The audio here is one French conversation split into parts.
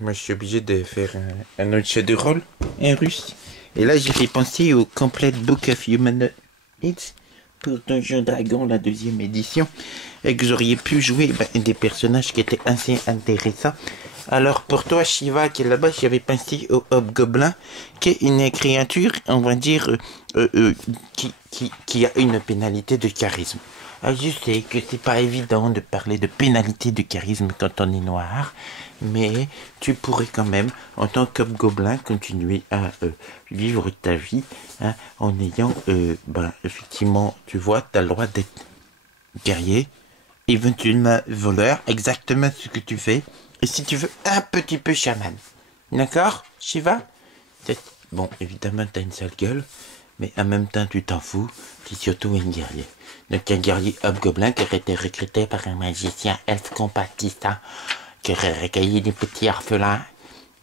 moi je suis obligé de faire un autre jeu de rôle, un russe. Et là j'ai pensé au Complete Book of Human Needs pour Donjon Dragon, la deuxième édition, et que j'aurais pu jouer des personnages qui étaient assez intéressants. Alors pour toi Shiva qui est là-bas, j'avais pensé au Hobgoblin, qui est une créature, on va dire, qui a une pénalité de charisme. Ah, je sais que c'est pas évident de parler de pénalité de charisme quand on est noir, mais tu pourrais quand même, en tant qu'hobgoblin, continuer à vivre ta vie hein, en ayant, effectivement, tu vois, tu as le droit d'être guerrier, éventuellement voleur, exactement ce que tu fais, et si tu veux, un petit peu chaman. D'accord, Shiva? Bon, évidemment, t'as une sale gueule, mais en même temps, tu t'en fous, tu es surtout un guerrier. Donc, un guerrier hobgoblin qui aurait été recruté par un magicien elfe compatissant, qui aurait recueilli des petits orphelins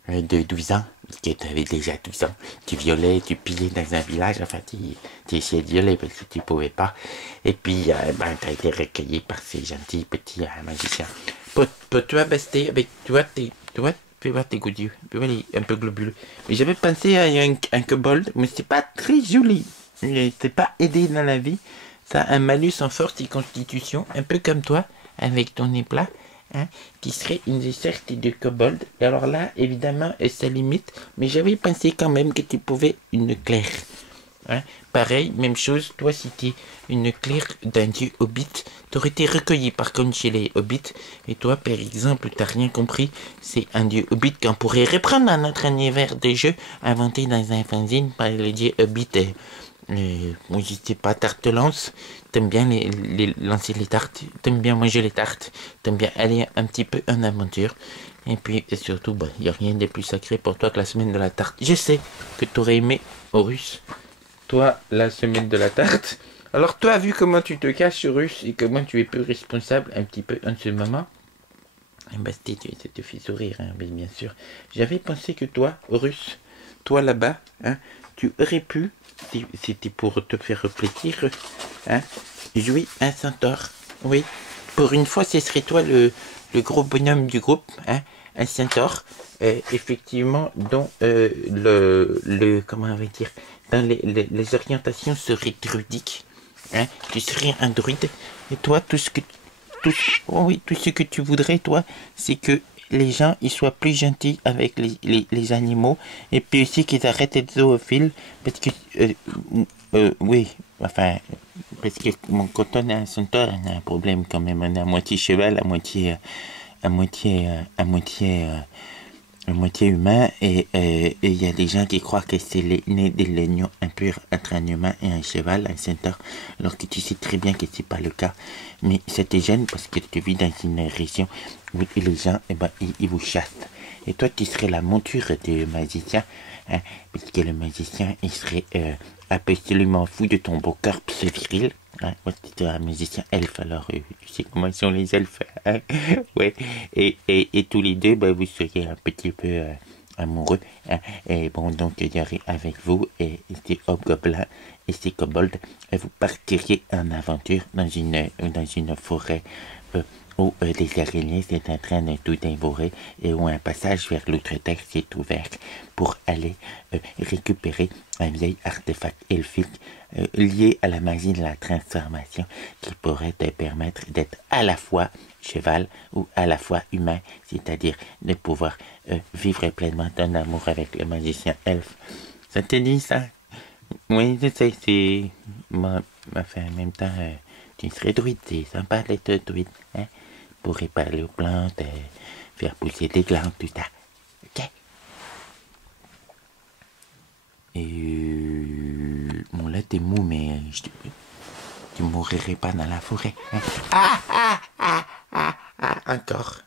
de 12 ans, qui avaient déjà 12 ans. Tu violais, tu pillais dans un village, enfin, tu essayais de violer parce que tu pouvais pas. Et puis, t'as été recueilli par ces gentils petits magiciens. Pour toi, Basté, avec toi, fais voir tes goûts d'yeux, fais voir les un peu globuleux. Mais j'avais pensé à un kobold, mais c'est pas très joli. C'est pas aidé dans la vie. Ça a un malus en force et constitution, un peu comme toi, avec ton éplat. Hein, qui serait une sorte de kobold. Et alors là, évidemment, ça limite, mais j'avais pensé quand même que tu pouvais une claire. Hein. Pareil, même chose, toi si t'es une claire d'un dieu hobbit, t'aurais été recueilli par contre chez les hobbits, et toi par exemple, t'as rien compris, c'est un dieu hobbit qu'on pourrait reprendre dans notre univers de jeu, inventé dans un fanzine par le dieu hobbit. Moi je sais pas, tarte lance, t'aimes bien lancer les tartes, t'aimes bien manger les tartes, t'aimes bien aller un petit peu en aventure, et puis et surtout, y a rien de plus sacré pour toi que la semaine de la tarte. Je sais que t'aurais aimé Horus, toi, la semaine de la tarte. Alors toi, vu comment tu te caches, Horus, et comment tu es peu responsable un petit peu en ce moment, Bastille, ça te fait sourire, hein, bien sûr. J'avais pensé que toi, Horus, toi là-bas, hein, tu aurais pu, si c'était pour te faire plaisir, hein, jouer un centaure. Oui, pour une fois, ce serait toi le gros bonhomme du groupe, hein, un centaure. Effectivement, dont comment on va dire, dans les orientations seraient druidiques. Hein, tu serais un druide. Et toi, oh oui, tout ce que tu voudrais, toi, c'est que les gens ils soient plus gentils avec les animaux et puis aussi qu'ils arrêtent d'être zoophiles parce que oui, enfin parce que quand on est un centaure on a un problème quand même, on est à moitié cheval, à moitié à moitié à moitié humain et il y a des gens qui croient que c'est né de l'union impure entre un humain et un cheval, un centaure, alors que tu sais très bien que c'est pas le cas. Mais ça te gêne parce que tu vis dans une région où les gens, ils vous chassent. Et toi, tu serais la monture du magicien, hein, parce que le magicien, il serait absolument fou de ton beau corps viril. Hein, moi, tu es un musicien elfe, alors tu sais comment sont les elfes. Hein, ouais, et tous les deux, vous seriez un petit peu amoureux. Hein, et bon, donc, il y aurait avec vous et ces hobgoblins et ces kobolds, et vous partiriez en aventure dans une forêt où des araignées sont en train de tout dévorer et où un passage vers l'autre terre s'est ouvert pour aller récupérer un vieil artefact elfique lié à la magie de la transformation qui pourrait te permettre d'être à la fois cheval ou à la fois humain, c'est-à-dire de pouvoir vivre pleinement ton amour avec le magicien elfe. Ça te dit ça? Oui, je sais, c'est... Enfin, en même temps, tu serais druide, c'est sympa d'être druide, hein? Pourrais parler aux plantes, faire pousser des glandes, tout ça. Ok? Et... Bon, là, t'es mou, mais tu mourrais pas dans la forêt, hein? Encore.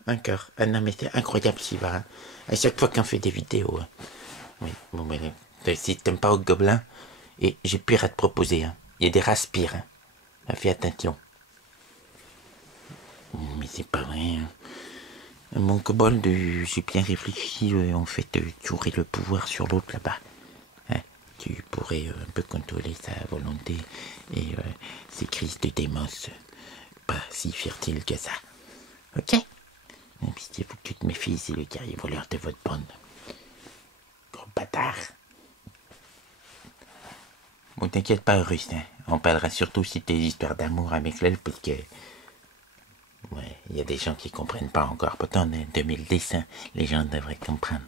Ah non, mais c'est incroyable, Shiva, hein? À chaque fois qu'on fait des vidéos, hein. Oui, bon, mais si t'aimes pas au gobelin, et j'ai pire à te proposer, hein. Il y a des races pires, hein. Fais attention. Mais c'est pas vrai, hein. Mon kobold, j'ai bien réfléchi, en fait, tu aurais le pouvoir sur l'autre là-bas. Hein, tu pourrais un peu contrôler sa volonté et ses crises de démence. Pas si fertile que ça. Ok? Pitié, faut que tu te méfies, c'est le guerrier voleur de votre bande. Gros bâtard. Bon, t'inquiète pas, Augustin. On parlera surtout si tes histoires d'amour avec l'elfe, parce que... Ouais, il y a des gens qui comprennent pas encore. Pourtant, on est en 2010, hein. Les gens devraient comprendre.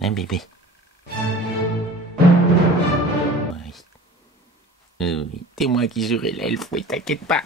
Hein, bébé? Oui, c'est moi qui jouerai l'elfe, oui, t'inquiète pas.